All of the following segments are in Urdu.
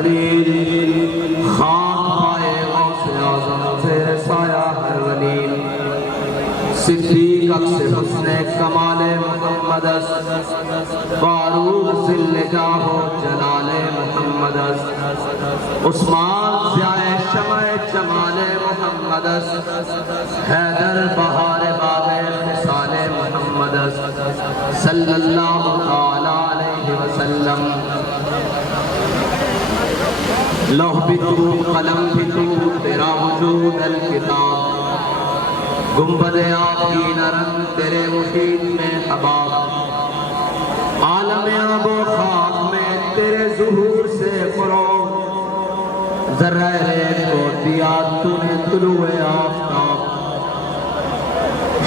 خلیل، خاک پائے غوث اعظم زیر سایہ ہر ولیل، صدیق عکس حسن کمال محمد است، فاروق ذل جاہ و جلال محمد است، عثمان ضیاء شمع جمال محمد است، حیدر بہار باغ خصال محمد است، صلی اللہ تعالی علیہ وسلم۔ لوح بھی تو، قلم بھی تو، تیرا وجود الکتاب، گنبد آپ کی نرم تیرے محیط میں حباب، عالم آب و خاک میں تیرے ظہور سے فروغ، ذرہ ریت کو دیا تو نے طلوع آفتاب،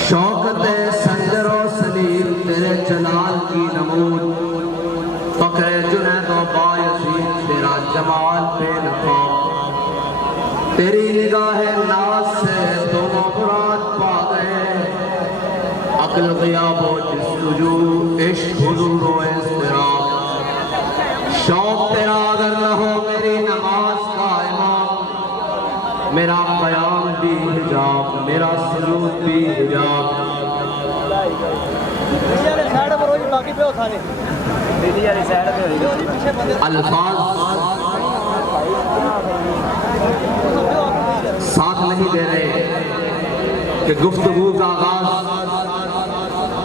شوکت سنجر و سلیم تیرے جلال کی نمود، فقر جنید و بایزید تیرا جمال بے نقاب، تیری نگاہ ناز سے دونوں مراد پا گئے، عقل غیاب و جستجو، عشق حضور و اضطراب، شوق تیرا اگر نہ ہو میری نماز کا امام، میرا قیام بھی حجاب، میرا سجود بھی حجاب۔ الفاظ ساتھ نہیں دے رہے کہ گفتگو کا آغاز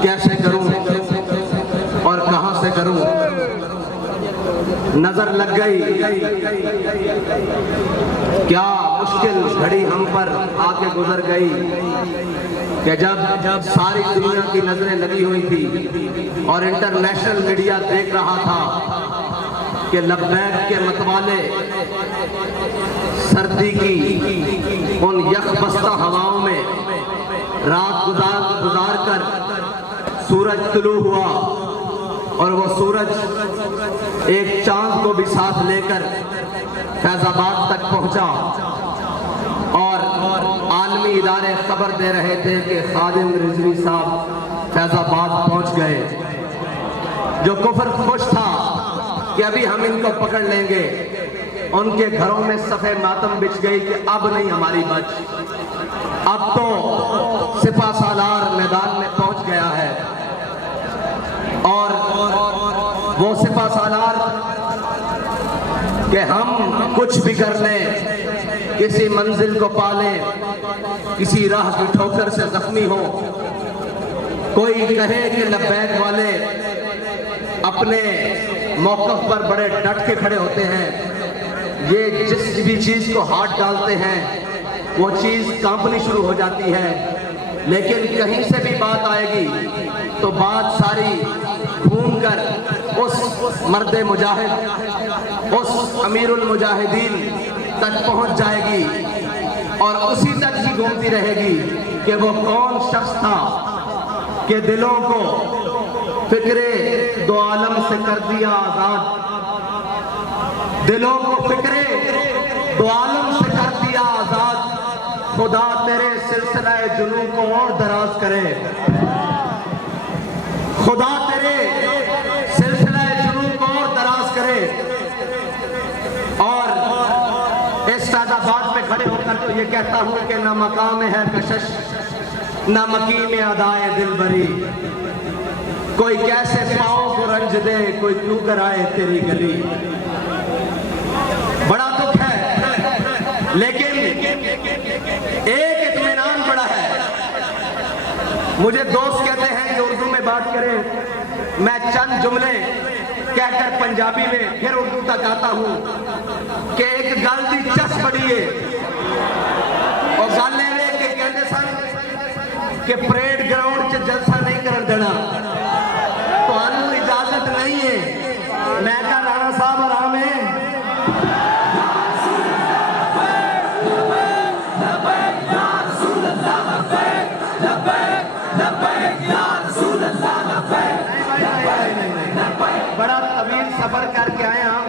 کیسے کروں اور کہاں سے کروں۔ نظر لگ گئی کیا مشکل گھڑی ہم پر آ کے گزر گئی کہ جب ساری دنیا کی نظریں لگی ہوئی تھی اور انٹرنیشنل میڈیا دیکھ رہا تھا کہ لبیک کے متوالے سردی کی ان یک بستہ ہواؤں میں رات گزار کر سورج طلوع ہوا اور وہ سورج ایک چاند کو بھی ساتھ لے کر فیض آباد تک پہنچا اور عالمی ادارے خبر دے رہے تھے کہ خادم رضوی صاحب فیض آباد پہنچ گئے۔ جو کفر خوش تھا کہ ابھی ہم ان کو پکڑ لیں گے، ان کے گھروں میں صفحہ ماتم بچھ گئی کہ اب نہیں ہماری بچ، اب تو سپہ سالار میدان میں پہنچ گیا ہے اور وہ سپہ سالار کہ ہم کچھ بھی کر لیں، کسی منزل کو پالیں، کسی راہ کی ٹھوکر سے زخمی ہو، کوئی کہے کہ لبیک والے اپنے موقف پر بڑے ڈٹ کے کھڑے ہوتے ہیں، یہ جس بھی چیز کو ہاتھ ڈالتے ہیں وہ چیز کانپنی شروع ہو جاتی ہے، لیکن کہیں سے بھی بات آئے گی تو بات ساری گھوم کر اس مرد مجاہد، اس امیر المجاہدین تک پہنچ جائے گی اور اسی تک ہی گھومتی رہے گی کہ وہ کون شخص تھا کہ دلوں کو فکر دو عالم سے کر دیا آزاد، دلوں کو فکر دو عالم سے کر دیا آزاد، خدا تیرے سلسلہ جنوں کو اور دراز کرے، خدا تیرے سلسلہ جنوں کو اور دراز کرے۔ اور اس فیض آباد میں کھڑے ہو کر تو یہ کہتا ہوں کہ نہ مقام ہے کشش، نہ مقیم ادائے دل بری، کوئی کیسے پاؤں کو رنج دے، کوئی کیوں کرائے تیری گلی۔ بڑا دکھ ہے لیکن ایک اطمینان بڑا ہے۔ مجھے دوست کہتے ہیں کہ اردو میں بات کریں، میں چند جملے کہہ کر پنجابی میں پھر اردو تک آتا ہوں کہ ایک گل دی چس بڑی ہے اور گل ہے کہ کہتے سن کہ پریڈ گراؤنڈ چ جلسہ نہیں کرن دینا، تو انہوں اجازت نہیں ہے۔ میں کہا رانا صاحب آرام ہے، بڑا طویل سفر کر کے آئے ہم،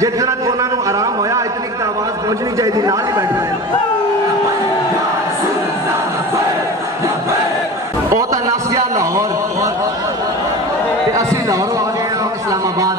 جتنا کو انہوں نے آرام ہویا اتنی کی آواز پہنچنی چاہیے تھی، نال ہی بیٹھ رہے ہیں۔ او تا ناسیا لاہور، اسی لاہور آ گئے ہیں اسلام آباد۔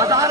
1000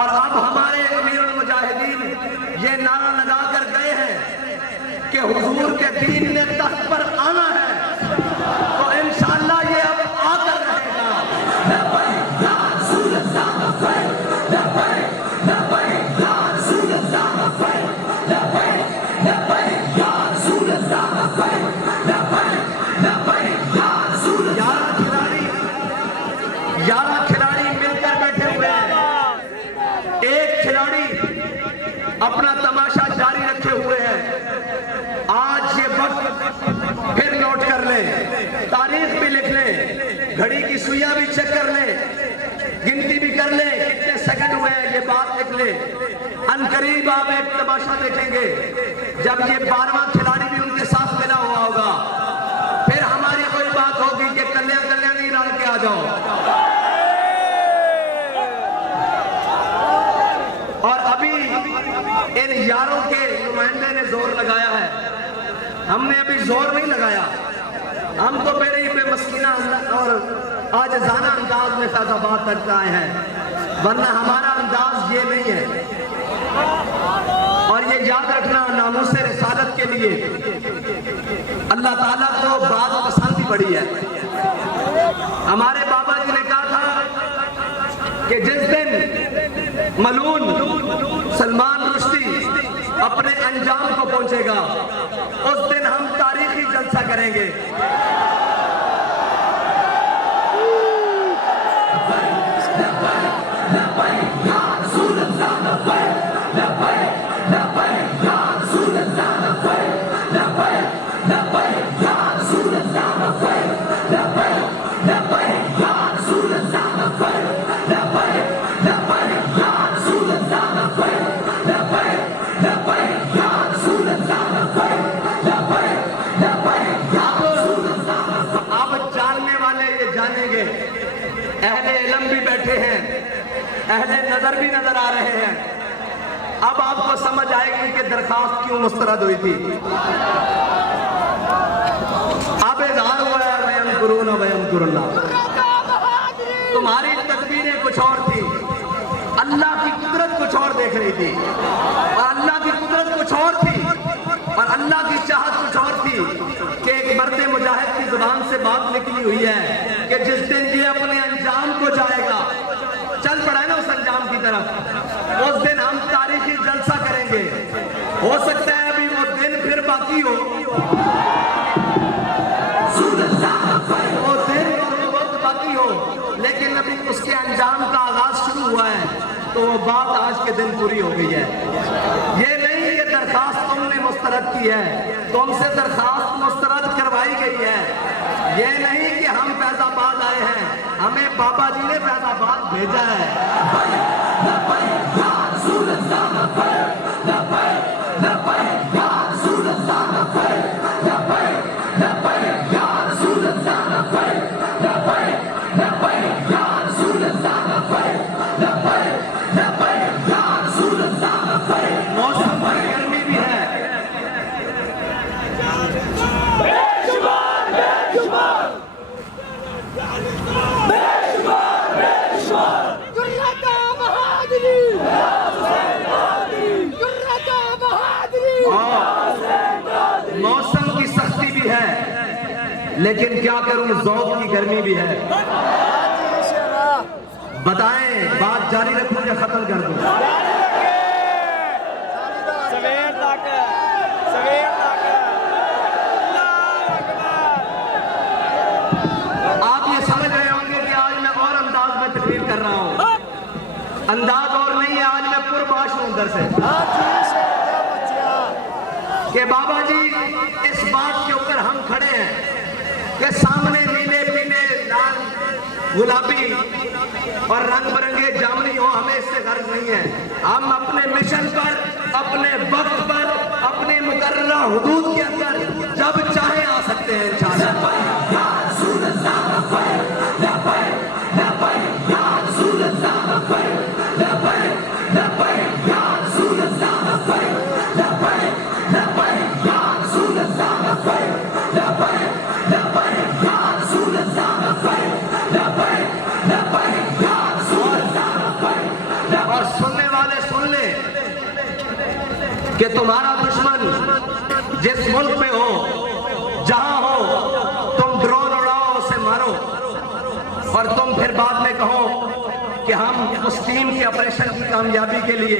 اور اب ہمارے امیر المجاہدین یہ نعرہ لگا کر گئے ہیں کہ حضور کے دین نے تخت پر آنا ہے، تو انشاءاللہ یہ اب آ کر رہے گا۔ لبیک یا رسول اللہ لبیک، لبیک لبیک یا رسول اللہ لبیک، لبیک لبیک یا رسول اللہ لبیک، لبیک لبیک یا رسول اللہ۔ 11 کھلاڑی مل کر بیٹھے ہوئے ہیں، ایک کھلاڑی اپنا تماشا جاری رکھے ہوئے ہیں۔ آج یہ وقت پھر نوٹ کر لیں، تاریخ بھی لکھ لیں، گھڑی کی سوئیاں بھی چیک کر لیں، گنتی بھی کر لیں کتنے سیکنڈ ہوئے ہیں، یہ بات لکھ لیں۔ ان قریب آپ ایک تماشا دیکھیں گے جب یہ 12واں کھلاڑی بھی ان کے ساتھ ملا ہوا ہوگا، پھر ہماری کوئی بات ہوگی کہ کلیاں کلیاں نہیں رل کے آ جاؤ۔ اور ابھی ان یاروں کے نمائندے نے زور لگایا ہے، ہم نے ابھی زور نہیں لگایا، ہم تو پہلے ہی بے مسکینہ اور عاجزانہ انداز میں فیض آباد تک آئے ہیں، ورنہ ہمارا انداز یہ نہیں ہے۔ اور یہ یاد رکھنا، ناموس رسالت کے لیے اللہ تعالیٰ کو بات پسند ہی بڑی ہے۔ ہمارے بابا جی نے کہا تھا کہ جس دن ملعون سلمان رشدی اپنے انجام کو پہنچے گا، اس دن ہم تاریخی جلسہ کریں گے۔ اہل علم بھی بیٹھے ہیں، اہل نظر بھی نظر آ رہے ہیں، اب آپ کو سمجھ آئے گی کہ درخواست کیوں مسترد ہوئی تھی۔ اب اظہار ہوا ہے وَيَمْكُرُونَ وَيَمْكُرُ اللَّهُ، تمہاری تدبیریں کچھ اور تھی، اللہ کی قدرت کچھ اور دیکھ رہی تھی، اور اللہ کی قدرت کچھ اور تھی، اور اللہ کی چاہت کچھ اور تھی کہ ایک مرد مجاہد کی زبان سے بات نکلی ہوئی ہے کہ جس دن یہ اپنے انجام کو جائے گا، چل پڑا ہے نا اس انجام کی طرف، اس دن ہم تاریخی جلسہ کریں گے۔ ہو سکتا ہے ابھی وہ دن پھر باقی ہو، وہ دن اور وہ وقت باقی ہو، لیکن ابھی اس کے انجام کا آغاز شروع ہوا ہے، تو وہ بات آج کے دن پوری ہو گئی ہے۔ یہ نہیں کہ درخواست تم نے مسترد کی ہے، تم سے درخواست مسترد کروائی گئی ہے۔ یہ نہیں کہ ہم فیض آباد آئے ہیں، ہمیں بابا جی نے فیض آباد بھیجا ہے۔ موسم کی گرمی بھی ہے، موسم کی سختی بھی ہے، لیکن کیا کروں ذوق کی گرمی بھی ہے۔ بتائیں بات جاری رکھوں یا ختم کر دوں؟ آپ یہ سمجھ رہے ہوں گے کہ آج میں اور انداز میں تقریر کر رہا ہوں، انداز اور نہیں ہے، آج میں پرباش ہوں اندر سے کہ بابا جی اس بات کے اوپر ہم کھڑے ہیں کہ سامنے نیلے پیلے لال گلابی اور رنگ برنگے جامنی ہو، ہمیں اس سے غرض نہیں ہے۔ ہم اپنے مشن پر، اپنے وقت پر، اپنے مقررہ حدود کے اندر جب چاہیں آ سکتے ہیں انشاءاللہ۔ کہ تمہارا دشمن جس ملک میں ہو، جہاں ہو، تم ڈرون اڑاؤ، اسے مارو، اور تم پھر بعد میں کہو کہ ہم اس ٹیم کے آپریشن کی کامیابی کے لیے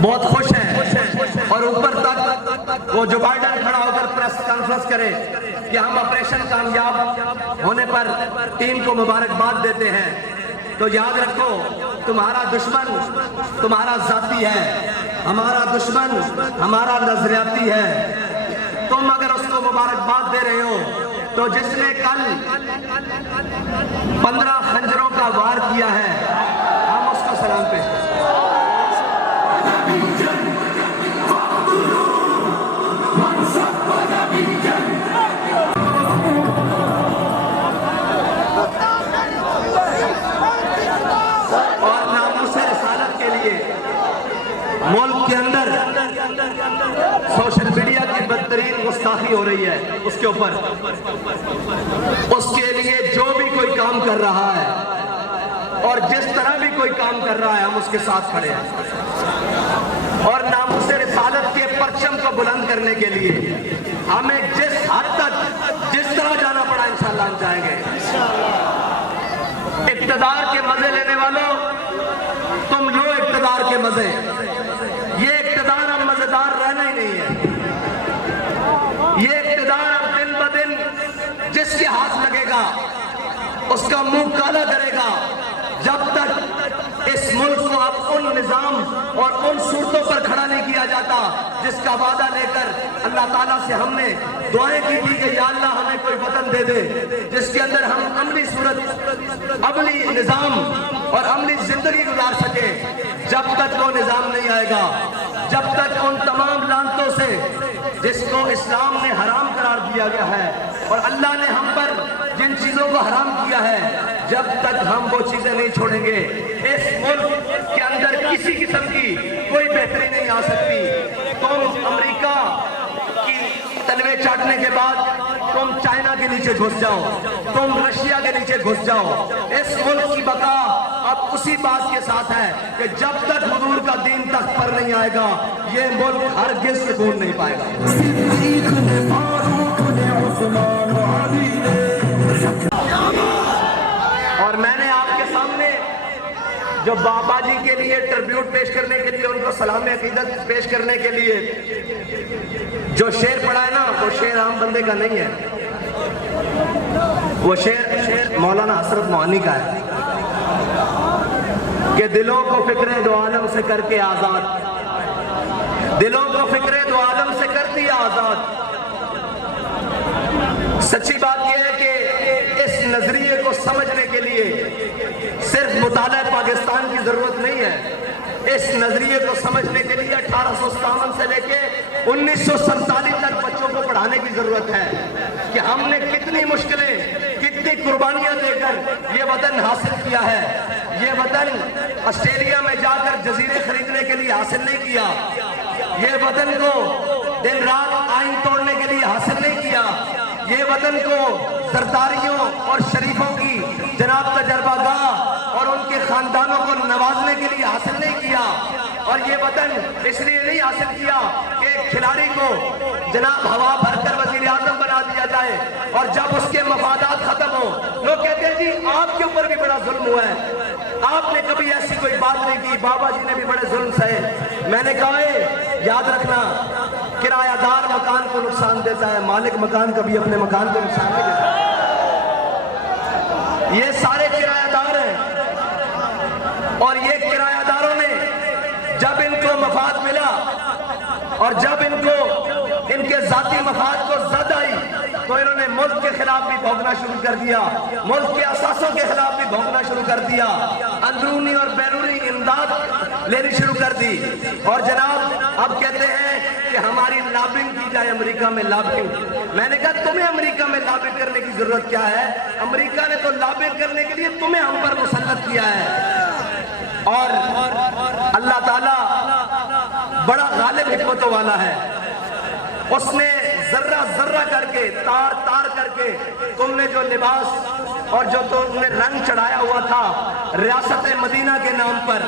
بہت خوش ہیں، اور اوپر تک وہ جو بائیڈن کھڑا ہو کر پریس کانفرنس کرے کہ ہم آپریشن کامیاب ہونے پر ٹیم کو مبارکباد دیتے ہیں۔ تو یاد رکھو، تمہارا دشمن تمہارا ذاتی ہے، ہمارا دشمن ہمارا نظریاتی ہے۔ تم اگر اس کو مبارکباد دے رہے ہو تو جس نے کل 15 خنجروں کا وار کیا ہے، ہم اس کو سلام پیش کریں۔ اور ناموس رسالت کے لیے ملک کے اندر سوشل میڈیا کی بدترین گستاخی ہو رہی ہے، اس کے اوپر اس کے لیے جو بھی کوئی کام کر رہا ہے اور جس طرح بھی کوئی کام کر رہا ہے، ہم اس کے ساتھ کھڑے ہیں، اور ناموس رسالت کے پرچم کو بلند کرنے کے لیے ہمیں جس حد تک جس طرح جانا پڑا انشاءاللہ ہم جائیں گے۔ اقتدار کے مزے لینے والوں، تم لو اقتدار کے مزے، یہ اقتدار اب مزیدار رہنا ہی نہیں ہے۔ یہ اقتدار اب دن بدن جس کے ہاتھ لگے گا اس کا منہ کالا کرے گا، جب تک اس ملک کو اب ان نظام اور ان صورتوں پر کھڑا نہیں کیا جاتا جس کا وعدہ لے کر اللہ تعالیٰ سے ہم نے دعائیں کی تھی کہ یا اللہ ہمیں کوئی وطن دے دے جس کے اندر ہم عملی صورت، عملی نظام اور عملی زندگی گزار سکے۔ جب تک وہ نظام نہیں آئے گا، جب تک ان تمام لعنتوں سے جس کو اسلام نے حرام قرار دیا گیا ہے اور اللہ نے ہم پر جن چیزوں کو حرام کیا ہے، جب تک ہم وہ چیزیں نہیں چھوڑیں گے، اس ملک کے اندر کسی قسم کی کوئی بہتری نہیں آ سکتی۔ تم امریکہ کی تلوے چاٹنے کے بعد تم چائنا کے نیچے گھس جاؤ، تم رشیا کے نیچے گھس جاؤ، اس ملک کی بقا اب اسی بات کے ساتھ ہے کہ جب تک حضور کا دین تخت پر نہیں آئے گا، یہ ملک ہرگز سکون نہیں پائے گا۔ اور میں نے آپ کے سامنے جو بابا جی کے لیے ٹربیوٹ پیش کرنے کے لیے، ان کو سلام عقیدت پیش کرنے کے لیے جو شعر پڑھا ہے نا، وہ شعر عام بندے کا نہیں ہے، وہ شعر مولانا حسرت موہانی کا ہے کہ دلوں کو فکر دو عالم سے کر کے آزاد، دلوں کو فکر دو عالم سے کر دیا آزاد۔ سچی بات یہ ہے کہ اس نظریے کو سمجھنے کے لیے صرف مطالعہ پاکستان کی ضرورت نہیں ہے، اس نظریے کو سمجھنے کے لیے 1857 سے لے کے 1947 تک بچوں کو پڑھانے کی ضرورت ہے کہ ہم نے کتنی مشکلیں، کتنی قربانیاں دے کر یہ وطن حاصل کیا ہے۔ یہ وطن آسٹریلیا میں جا کر جزیرے خریدنے کے لیے حاصل نہیں کیا، یہ وطن کو دن رات آئین توڑنے کے لیے حاصل نہیں کیا، یہ وطن کو زرداریوں اور شریفوں کی جناب تجربہ گاہ اور ان کے خاندانوں کو نوازنے کے لیے حاصل نہیں کیا، اور یہ وطن اس لیے نہیں حاصل کیا کہ ایک کھلاڑی کو جناب ہوا بھر کر وزیر اعظم بنا دیا جائے اور جب اس کے مفادات ختم ہوں لوگ کہتے ہیں جی آپ کے اوپر بھی بڑا ظلم ہوا ہے، آپ نے کبھی ایسی کوئی بات نہیں کی، بابا جی نے بھی بڑے ظلم سہے۔ میں نے کہا ہے یاد رکھنا، کرایہ دار مکان کو نقصان دیتا ہے، مالک مکان کبھی اپنے مکان کو نقصان نہیں دیتا۔ یہ سارے کرایہ دار ہیں، اور یہ کرایہ داروں نے جب ان کو مفاد ملا اور جب ان کو ان کے ذاتی مفاد کو زد آئی تو انہوں نے ملک کے خلاف بھی بھونکنا شروع کر دیا، ملک کے اساسوں کے خلاف بھی بھونکنا شروع کر دیا، اندرونی اور بیرونی امداد لینی شروع کر دی، اور جناب اب کہتے ہیں کہ ہماری لابنگ کی جائے امریکہ میں لابنگ۔ میں نے کہا تمہیں امریکہ میں لابنگ کرنے کی ضرورت کیا ہے؟ امریکہ نے تو لابنگ کرنے کے لیے تمہیں ہم پر مسلط کیا ہے، اور اللہ تعالیٰ بڑا غالب حکمتوں والا ہے، اس نے ذرہ ذرہ کر کے تار تار کر کے تم نے جو لباس اور جو تم نے رنگ چڑھایا ہوا تھا ریاست مدینہ کے نام پر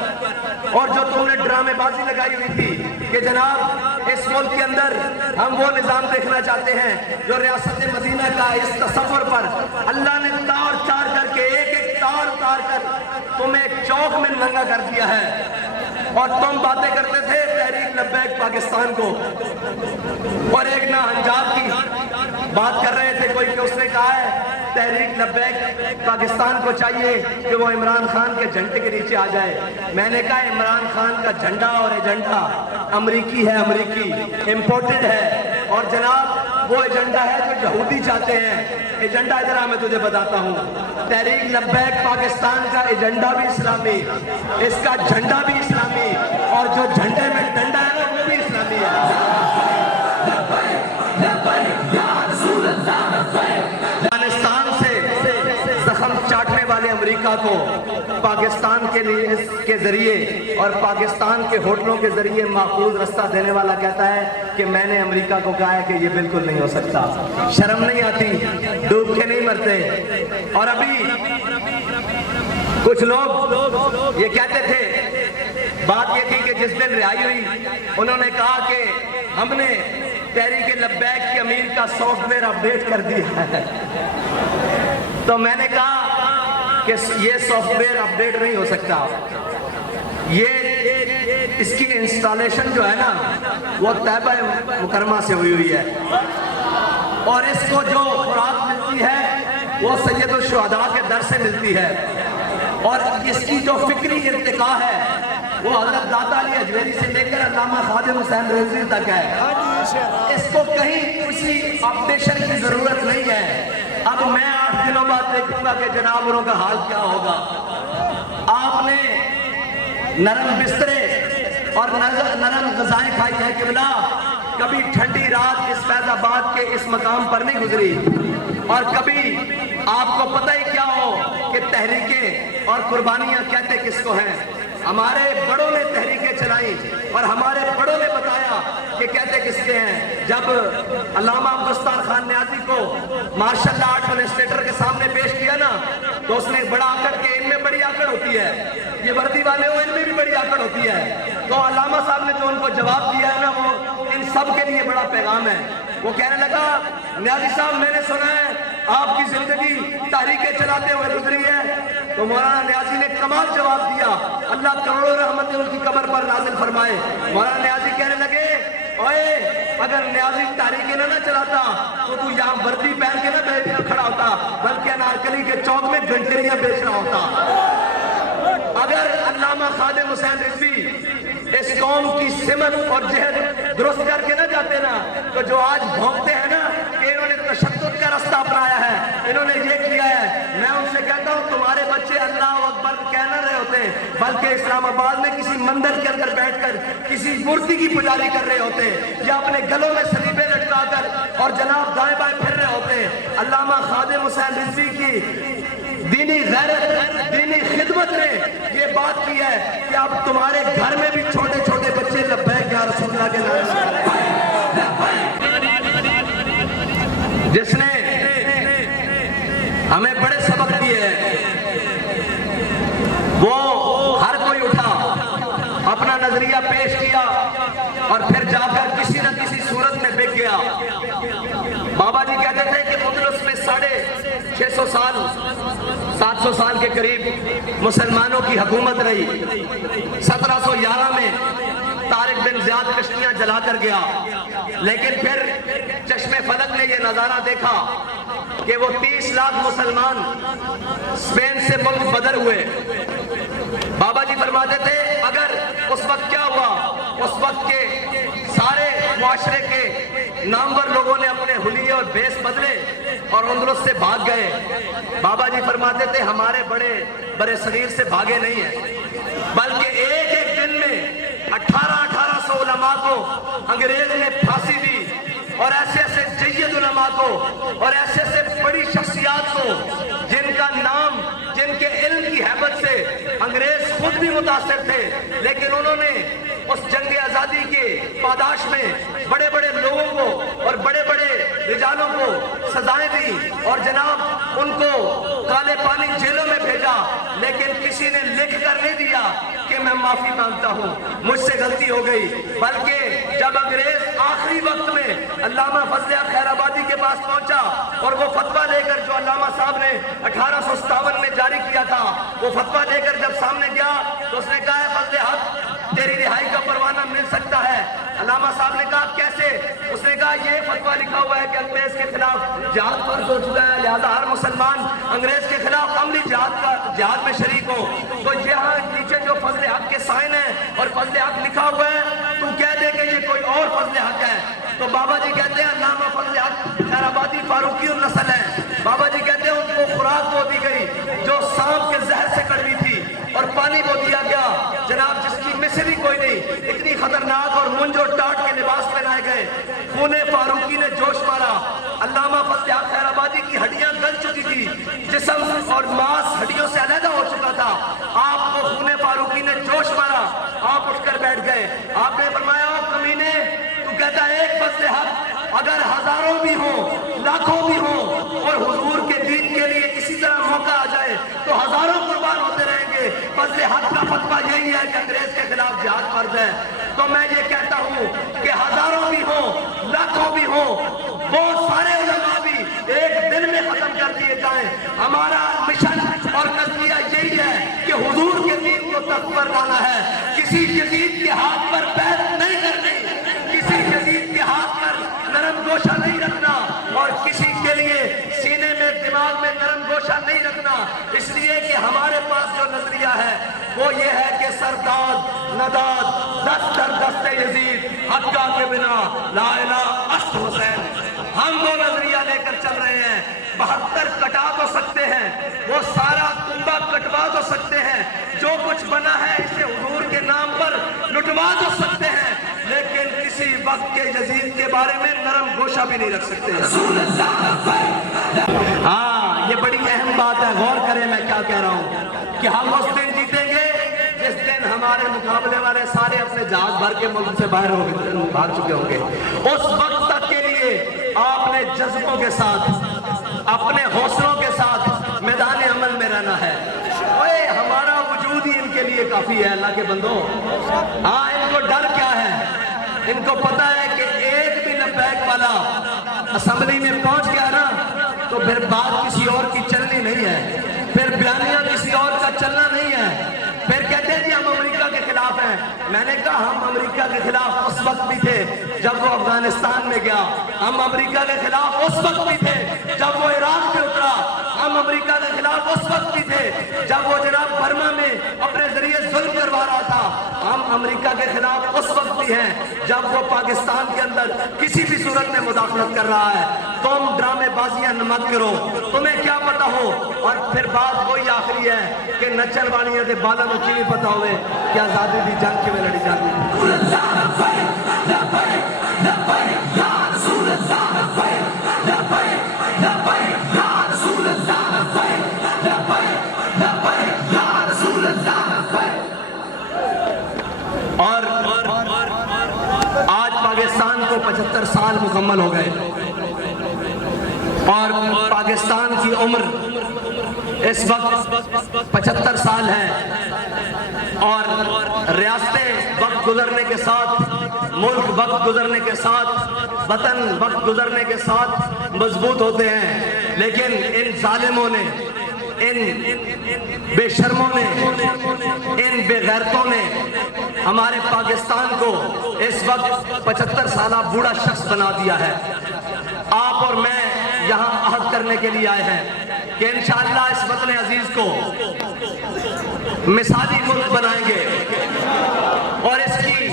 اور جو تم نے ڈرامے بازی لگائی ہوئی تھی کہ جناب اس ملک کے اندر ہم وہ نظام دیکھنا چاہتے ہیں جو ریاست مدینہ کا اس تصور پر اللہ نے تار تار کر کے ایک ایک تار اتار کر تمہیں ایک چوک میں ننگا کر دیا ہے، اور تم باتیں کرتے تھے تحریک لبیک پاکستان کو، اور ایک نا انجاب کی بات کر رہے تھے کوئی کہ اس نے کہا ہے تحریک لبیک پاکستان کو چاہیے کہ وہ عمران خان کے جھنڈے کے نیچے آ جائے۔ میں نے کہا عمران خان کا جھنڈا اور ایجنڈا امریکی ہے، امریکی امپورٹڈ ہے، اور جناب وہ ایجنڈا ہے جو یہودی چاہتے ہیں۔ ایجنڈا ادھر میں تجھے بتاتا ہوں، تحریک لبیک پاکستان کا ایجنڈا بھی اسلامی، اس کا جھنڈا بھی اسلامی، اور جو جھنڈے میں ڈنڈا ہے نا وہ بھی اسلامی ہے۔ افغانستان سے زخم چاٹنے والے امریکہ کو پاکستان کے ذریعے اور پاکستان کے ہوٹلوں کے ذریعے معقول رستہ دینے والا کہتا ہے کہ میں نے امریکہ کو کہا ہے کہ یہ بالکل نہیں ہو سکتا۔ شرم نہیں آتی؟ ڈوب کے نہیں مرتے؟ اور ابھی کچھ لوگ یہ کہتے تھے، بات یہ تھی کہ جس دن رہائی ہوئی انہوں نے کہا کہ ہم نے تحریک لبیک کے امیر کا سافٹ ویئر اپڈیٹ کر دیا ہے، تو میں نے کہا کہ یہ سافٹ ویئر اپڈیٹ نہیں ہو سکتا، یہ اس کی انسٹالیشن جو ہے نا وہ طیبہ مکرمہ سے ہوئی ہے، اور اس کو جو خوراک ملتی ہے وہ سید الشہداء کے در سے ملتی ہے، اور اس کی جو فکری ارتقاء ہے وہ حضرت داتا علی اجمیری سے لے کر علامہ خادم حسین رضوی تک ہے۔ اس کو کہیں کسی اپڈیشن کی ضرورت نہیں ہے۔ اب میں 8 دنوں بعد دیکھوں گا کہ جنابوں کا حال کیا ہوگا۔ آپ نے نرم بسترے اور نرم غذائیں کھائی ہیں قبلہ، کبھی ٹھنڈی رات اس فیض آباد کے اس مقام پر نہیں گزری، اور کبھی آپ کو پتہ ہی کیا ہو کہ تحریکیں اور قربانیاں کہتے کس کو ہیں۔ ہمارے بڑوں نے تحریکیں چلائیں اور ہمارے بڑوں نے بتایا کہ کہتے کس کے ہیں۔ جب علامہ عبدالستار خان نیازی کو ماشاءاللہ آرٹ ایڈمنسٹریٹر کے سامنے پیش کیا نا تو اس نے بڑا آکڑ کہ ان میں بڑی آکڑ ہوتی ہے، یہ وردی والے ہو ان میں بھی بڑی آکڑ ہوتی ہے، تو علامہ صاحب نے جو ان کو جواب دیا ہے نا وہ ان سب کے لیے بڑا پیغام ہے۔ وہ کہنے لگا نیازی صاحب میں نے سنا ہے آپ کی زندگی تحریکیں چلاتے ہوئے گزری ہے، تو مولانا نیازی نے کمال جواب دیا، اللہ کروڑوں رحمتیں ان کی قبر پر نازل فرمائے۔ مولانا نیازی کہنے لگے اوئے اگر نیازی تحریکیں نہ چلاتا تو تو یہاں وردی پہن کے نہ کھڑا ہوتا بلکہ انارکلی کے چوک میں گھنٹریاں بیچ رہا ہوتا۔ اگر علامہ خادم حسین رضوی اس قوم کی سمت اور جہد درست کر کے نہ جاتے نا تو جو آج بھونکتے ہیں نا کہ انہوں نے تشدد کا رستہ اپنایا ہے، انہوں نے یہ کیا ہے، میں ان سے کہتا ہوں تمہارے بچے اللہ اکبر کہہ نہ رہے ہوتے بلکہ اسلام آباد میں کسی مندر کے اندر بیٹھ کر کسی مورتی کی پجاری کر رہے ہوتے یا اپنے گلوں میں سلیبے لٹکا کر اور جناب دائیں بائیں پھر رہے ہوتے۔ علامہ خادم حسین رضوی کی دینی غیرت، دینی خدمت نے یہ بات کی ہے کہ اب تمہارے گھر میں بھی چھوٹے چھوٹے بچے لبیک یا رسول اللہ کے نام سے، جس نے ہمیں بڑے سبق دیے ہیں، وہ ہر کوئی اٹھا اپنا نظریہ پیش کیا اور پھر جا کر کسی نہ کسی صورت میں بک گیا۔ بابا جی کہتے تھے کہ اندلس میں 650 سال 700 سال کے قریب مسلمانوں کی حکومت رہی۔ 1711 میں طارق بن زیاد کشتیاں جلا کر گیا، لیکن پھر چشم فلک نے یہ نظارہ دیکھا کہ وہ 30 لاکھ مسلمان اسپین سے ملک بدر ہوئے۔ بابا جی فرماتے تھے اگر اس وقت کیا ہوا، اس وقت کے سارے معاشرے کے نامور لوگوں نے اپنے حلیے اور بیس بدلے اور اندلس سے بھاگ گئے۔ بابا جی فرماتے تھے ہمارے بڑے صغیر سے بھاگے نہیں ہیں بلکہ ایک ایک دن میں 1800 علماء کو انگریز نے پھانسی دی، اور ایسے ایسے جید علماء کو اور ایسے ایسے بڑی شخصیات کو جن کا نام، جن کے علم کی حیبت سے انگریز خود بھی متاثر تھے، لیکن انہوں نے اس جنگ آزادی کے پاداش میں بڑے بڑے لوگوں کو اور بڑے بڑے رجالوں کو سزائیں دی اور جناب ان کو کالے پانی جیلوں میں بھیجا، لیکن کسی نے لکھ کر نہیں دیا کہ میں میں معافی مانگتا ہوں، مجھ سے غلطی ہو گئی۔ بلکہ جب انگریز آخری وقت میں علامہ فضل حق خیر آبادی کے پاس پہنچا اور وہ فتویٰ لے کر جو علامہ صاحب نے 1857 میں جاری کیا تھا، وہ فتویٰ لے کر جب سامنے گیا تو اس نے کہا ہے فضل حق تیری رہائی کا پروانہ مل سکتا ہے۔ علامہ صاحب نے کہا کیسے؟ اس نے کہا یہ فتویٰ لکھا ہوا ہے کہ انگریز کے خلاف جہاد فرض ہو چکا ہے، لہذا ہر مسلمان انگریز کے خلاف عملی جہاد میں شریک ہو۔ تو یہاں نیچے جو فضل حق کے سائن ہیں اور فضل حق لکھا ہوا ہے، تو کہہ دے کہ یہ کوئی اور فضل حق ہے۔ تو بابا جی کہتے ہیں علامہ فضل حق خیر آبادی فاروقی النسل ہے۔ بابا جی کہتے ہیں ان کو خوراک وہ دی گئی جو سانپ کے زہر سے کڑوی تھی، اور پانی وہ دیا گیا جناب جس کی مثل ہی کوئی نہیں، اتنی خطرناک، اور منج اور ٹاٹ کے لباس پہنائے گئے۔ خون فاروقی نے جوش مارا۔ علامہ فضل حق خیر آبادی کی ہڈیاں گل چکی تھی، جسم اور ماس ہڈیوں سے علیحدہ ہو چکا تھا۔ آپ کو خون فاروقی نے جوش مارا، آپ اٹھ کر بیٹھ گئے۔ آپ نے فرمایا او کمینے، تو کہتا ہے ایک فضل حق اگر ہزاروں بھی ہوں، لاکھوں بھی ہوں، اور حضور کے دین کے لیے اسی طرح موقع آ جائے تو ہزاروں قربان ہوتے رہیں گے۔ فضل حق کا فتویٰ یہی ہے کہ انگریز کے خلاف جہاد فرض ہے۔ تو میں یہ کہتا ہوں کہ ہزاروں بھی ہوں، لاکھوں بھی ہوں، بہت سارے علماء بھی ایک دن میں ختم کر دیے جائیں، ہمارا مشن اور نظریہ یہی ہے کہ حضور کے دین کو تخت پر لانا ہے۔ کسی جدید کے ہاتھ پر بیعت نہیں کرنی، کسی جدید کے ہاتھ پر نرم گوشہ نہیں رکھنا، اور کسی کے لیے سینے میں دماغ میں نرم گوشہ نہیں رکھنا۔ اس لیے کہ ہمارے پاس جو نظریہ ہے وہ یہ ہے کہ سرداد نداد دست در دست یزید حقہ کے بنا لا الہ اشت حسین، ہم وہ نظریہ لے کر چل رہے ہیں۔ 72 کٹا تو سکتے ہیں، وہ سارا کنبہ کٹوا تو سکتے ہیں، جو کچھ بنا ہے اسے حضور کے نام پر لٹوا تو سکتے ہیں، لیکن کسی وقت کے یزید کے بارے میں نرم گوشہ بھی نہیں رکھ سکتے۔ ہاں یہ بڑی اہم بات ہے، غور کریں میں کیا کہہ رہا ہوں کہ ہم اس دن جیتیں گے جس دن ہمارے مقابلے والے سارے اپنے جہاز بھر کے ملک سے باہر بھاگ چکے ہوں گے۔ اس وقت تک کے لیے آپ نے جذبوں کے ساتھ، اپنے حوصلوں کے ساتھ میدان عمل میں رہنا ہے۔ اوے ہمارا وجود ہی ان کے لیے کافی ہے اللہ کے بندوں۔ ہاں ان کو ڈر کیا ہے؟ ان کو پتا ہے کہ ایک بھی لبیک والا اسمبلی میں پہنچ گیا نا تو پھر بات کسی اور کی چلنی نہیں ہے، پھر بیانیہ کسی اور کا چلنا نہیں ہے۔ پھر کہتے ہیں جی ہم امریکہ کے خلاف ہیں۔ میں نے کہا ہم امریکہ کے خلاف اس وقت بھی تھے جب وہ افغانستان میں گیا، ہم امریکہ کے خلاف اس وقت بھی تھے جب وہ عراق میں اترا، ہم امریکہ کے خلاف اس وقت بھی تھے جب وہ جناب برما میں اپنے ذریعے ظلم کروا رہا تھا، ہم امریکہ کے خلاف اس وقت بھی ہیں جب وہ پاکستان کے اندر کسی بھی صورت میں مداخلت کر رہا ہے۔ تم ڈرامے بازیاں مت کرو، تمہیں کیا پتا ہو۔ اور پھر بات وہی آخری ہے کہ نچن والیاں دے بالا نو کی پتا ہوئے کہ آزادی دی جنگ میں لڑی جاتی اور آج پاکستان کو 75 سال مکمل ہو گئے، اور پاکستان کی عمر اس وقت 75 سال ہے، اور ریاستیں وقت گزرنے کے ساتھ، ملک وقت گزرنے کے ساتھ، وطن وقت گزرنے کے ساتھ مضبوط ہوتے ہیں، لیکن ان ظالموں نے، ان بے شرموں نے، ان بے غیرتوں نے ہمارے پاکستان کو اس وقت 75 سالہ بوڑھا شخص بنا دیا ہے۔ آپ اور میں یہاں عہد کرنے کے لیے آئے ہیں کہ انشاءاللہ اس وطن عزیز کو مثالی ملک بنائیں گے، اور اس کی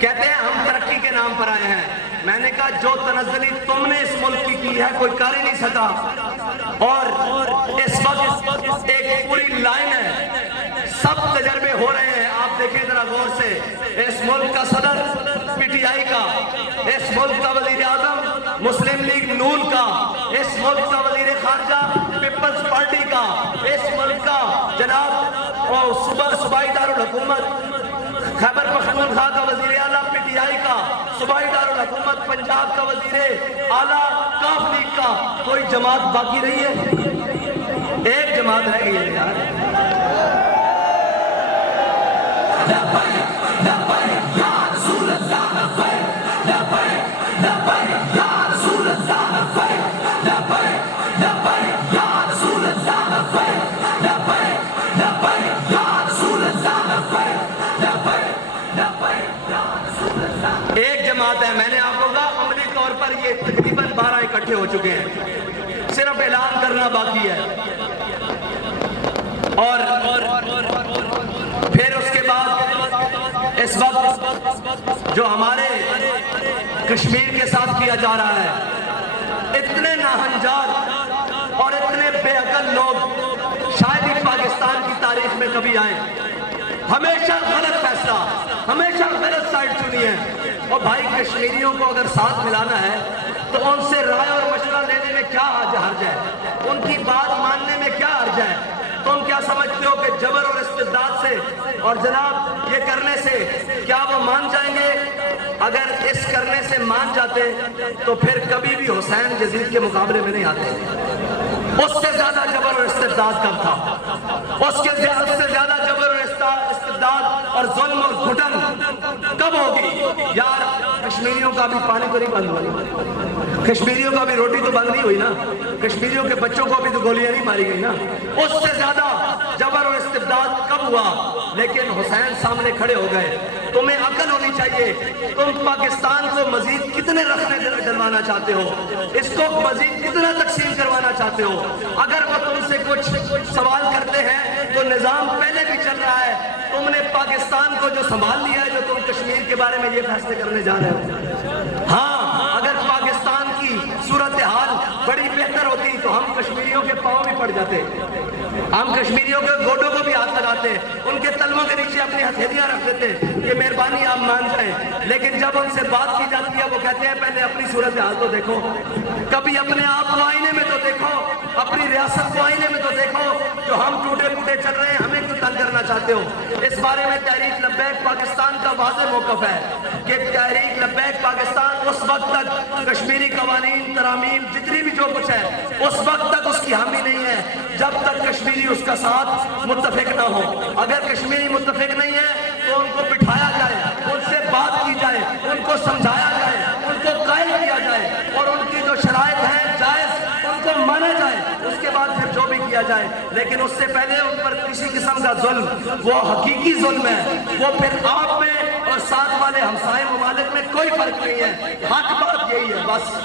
کہتے ہیں ہم ترقی کے نام پر آئے ہیں۔ میں نے کہا جو تنزلی تم نے اس ملک کی ہے کوئی کر ہی نہیں سکا، اور اس وقت ایک پوری لائن ہے، سب تجربے ہو رہے ہیں۔ آپ دیکھیں ذرا غور سے، اس ملک کا صدر پی ٹی آئی کا، اس ملک کا وزیر اعظم مسلم لیگ نون کا، اس ملک کا وزیر خارجہ پیپلز پارٹی کا، اس ملک کا جناب صوبائی دارالحکومت خیبر پختونخوا کا وزیر اعلیٰ پی ٹی آئی کا، صوبائی دارالحکومت پنجاب کا وزیر اعلیٰ کاف لیگ کا، کوئی جماعت باقی رہی ہے؟ ایک جماعت رہ گئی ہے یار۔ ایک جماعت ہے، میں نے آپ کو کہا عملی طور پر یہ تقریباً 12 اکٹھے ہو چکے ہیں، صرف اعلان کرنا باقی ہے۔ اور پھر اس کے بعد اس وقت جو ہمارے کشمیر کے ساتھ کیا جا رہا ہے، اتنے ناہنجار اور اتنے بے عقل لوگ شاید ہی پاکستان کی تاریخ میں کبھی آئیں۔ ہمیشہ غلط فیصلہ، ہمیشہ غلط سائڈ چنی ہے۔ اور بھائی کشمیریوں کو اگر ساتھ ملانا ہے تو ان سے رائے اور مشورہ لینے میں کیا حرج ہے، ان کی بات ماننے میں کیا حرج ہے؟ تم کیا سمجھتے ہو کہ جبر اور استبداد سے اور جناب یہ کرنے سے کیا وہ مان جائیں گے؟ اگر اس کرنے سے مان جاتے تو پھر کبھی بھی حسین یزید کے مقابلے میں نہیں آتے۔ اس سے زیادہ جبر اور استبداد کب تھا؟ اس سے زیادہ جبر اور استبداد اور ظلم اور گھٹن کب ہوگی؟ یار کشمیریوں کا بھی پانی تو نہیں بند ہوا، کشمیریوں کا بھی روٹی تو بند نہیں ہوئی نا، کشمیریوں کے بچوں کو بھی تو گولیاں نہیں ماری گئی نا۔ اس سے زیادہ جبر اور استبداد کب ہوا؟ لیکن حسین سامنے کھڑے ہو گئے۔ تمہیں عقل ہونی چاہیے، تم پاکستان کو مزید کتنے رکھنے دلوانا چاہتے ہو، اس کو مزید کتنا تقسیم کروانا چاہتے ہو؟ اگر وہ تم سے کچھ سوال کرتے ہیں تو نظام پہلے بھی چل رہا ہے، تم نے پاکستان کو جو سنبھال لیا ہے جو تم کشمیر کے بارے میں یہ فیصلے کرنے جا رہے ہو۔ ہاں اگر پاکستان کی صورتحال بڑی بہتر ہوتی تو ہم کشمیریوں کے پاؤں بھی پڑ جاتے، ہم کشمیریوں کے گوڈوں کو بھی ہاتھ لگاتے، ان کے تلووں کے نیچے اپنی ہتھیلیاں رکھ دیتے کہ مہربانی آپ مان جائیں۔ لیکن جب ان سے بات کی جاتی ہے وہ کہتے ہیں پہلے اپنی صورتحال تو دیکھو، کبھی اپنے آپ کو آئینے میں تو دیکھو، اپنی ریاست کو آئینے میں تو دیکھو، جو ہم ٹوٹے پھوٹے چل رہے ہیں ہمیں کیوں تنگ کرنا چاہتے ہو؟ اس بارے میں تحریک لبیک پاکستان کا واضح موقف ہے کہ تحریک لبیک پاکستان اس وقت تک کشمیری قوانین ترامیم جتنی بھی جو کچھ ہے اس وقت تک اس کی حامی نہیں ہے جب تک کشمیری اس کا ساتھ متفق نہ ہو۔ اگر کشمیری متفق نہیں ہے تو ان کو بٹھایا جائے، ان سے بات کی جائے، ان کو سمجھایا جائے، ان کو قائل کیا جائے اور ان کی جو شرائط ہیں جائز ان کو مانا جائے، اس کے بعد پھر جو بھی کیا جائے۔ لیکن اس سے پہلے ان پر کسی قسم کا ظلم، وہ حقیقی ظلم ہے، وہ پھر آپ میں اور ساتھ والے ہمسائے ممالک میں کوئی فرق نہیں ہے۔ حق بات یہی ہے بس،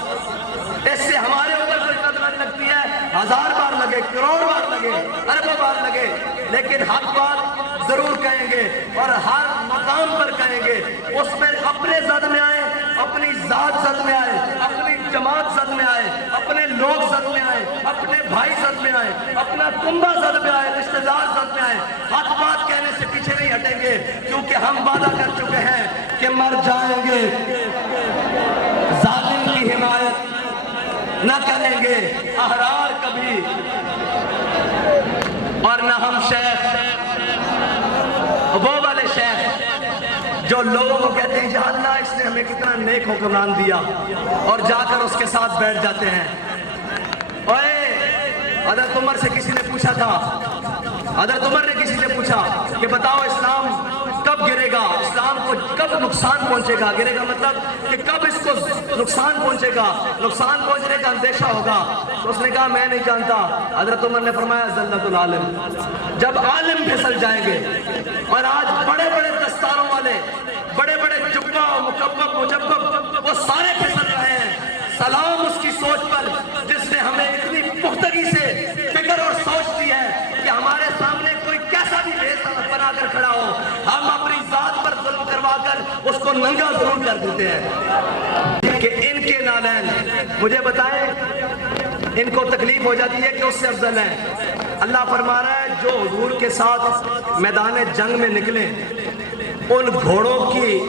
اس سے ہمارے اوپر کوئی قدر لگتی ہے، 1000 بار لگے، کروڑ بار لگے، اربوں بار لگے، لیکن حق بات ضرور کہیں گے اور ہر مقام پر کہیں گے۔ اس میں اپنے زد میں آئے، اپنی ذات زد میں آئے، اپنی جماعت زد میں آئے، اپنے لوگ زد میں آئے، اپنے بھائی زد میں آئے، اپنا کنبہ زد میں آئے، رشتہ دار زد میں آئے، حق بات کہنے سے پیچھے نہیں ہٹیں گے، کیونکہ ہم وعدہ کر چکے ہیں کہ مر جائیں گے، ظالم کی حمایت نہ کریں گے، احرار کبھی، اور نہ ہم شیخ، وہ والے شیخ جو لوگوں کو کہتے ہیں یا اللہ اس نے ہمیں کتنا نیک حکمران دیا اور جا کر اس کے ساتھ بیٹھ جاتے ہیں۔ حضرت عمر سے کسی نے پوچھا تھا، حضرت عمر نے کسی سے پوچھا کہ بتاؤ اسلام کب گرے گا، اسلام کو کب نقصان پہنچے گا؟ گرے گا مطلب کہ کب اس کو نقصان پہنچے گا، نقصان پہنچنے کا اندیشہ ہوگا؟ تو اس نے کہا میں نہیں جانتا۔ حضرت عمر نے فرمایا ذلت العالم، جب عالم پھسل جائیں گے۔ اور آج بڑے بڑے دستاروں والے، بڑے بڑے جبہ مکبب مجبب وہ سارے پھسل رہے ہیں۔ سلام اس کی سوچ پر جس نے ہمیں اتنی پختگی سے فکر اور سوچ دی ہے کہ ہمارے سامنے کوئی کیسا بھی بھیس بنا کر کھڑا ہو، ہم اپنی ذات پر ظلم کروا کر اس کو ننگا ضرور کر دیتے ہیں کہ ان کے نالین، مجھے بتائیں ان کو تکلیف ہو جاتی ہے کہ اس سے افضل ہیں۔ اللہ فرما رہا ہے جو حضور کے ساتھ میدان جنگ میں نکلے ان گھوڑوں کی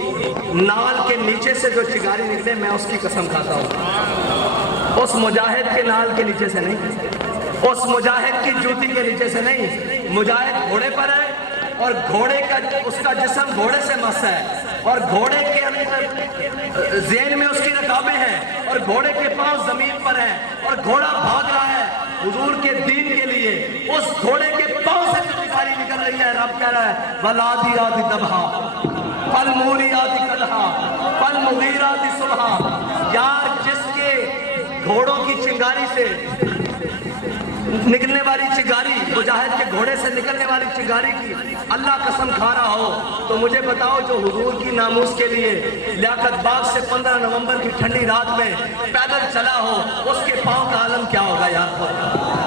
نال کے نیچے سے جو چگاری نکلے میں اس کی قسم کھاتا ہوں، اس مجاہد کے نال کے نیچے سے نہیں، اس مجاہد کی جوتی کے نیچے سے نہیں۔ مجاہد گھوڑے پر ہے اور گھوڑے کا اس کا جسم گھوڑے سے مس ہے اور گھوڑے کے اندر ذہن میں اس کی رکابیں ہیں اور گھوڑے کے پاؤں زمین پر ہیں اور گھوڑا بھاگ رہا ہے حضور کے دین کے لیے۔ اس گھوڑے کے پاؤں سے چنگاری نکل رہی ہے، رب کہہ رہا ہے والعادیات ضبحا فالموریات قدحا فالمغیرات صبحا۔ یار جس کے گھوڑوں کی چنگاری سے نکلنے والی چنگاری، مجاہد کے گھوڑے سے نکلنے والی چنگاری کی اللہ قسم کھا رہا ہو، تو مجھے بتاؤ جو حضور کی ناموس کے لیے لیاقت باغ سے 15 نومبر کی ٹھنڈی رات میں پیدل چلا ہو، اس کے پاؤں کا عالم کیا ہوگا یار؟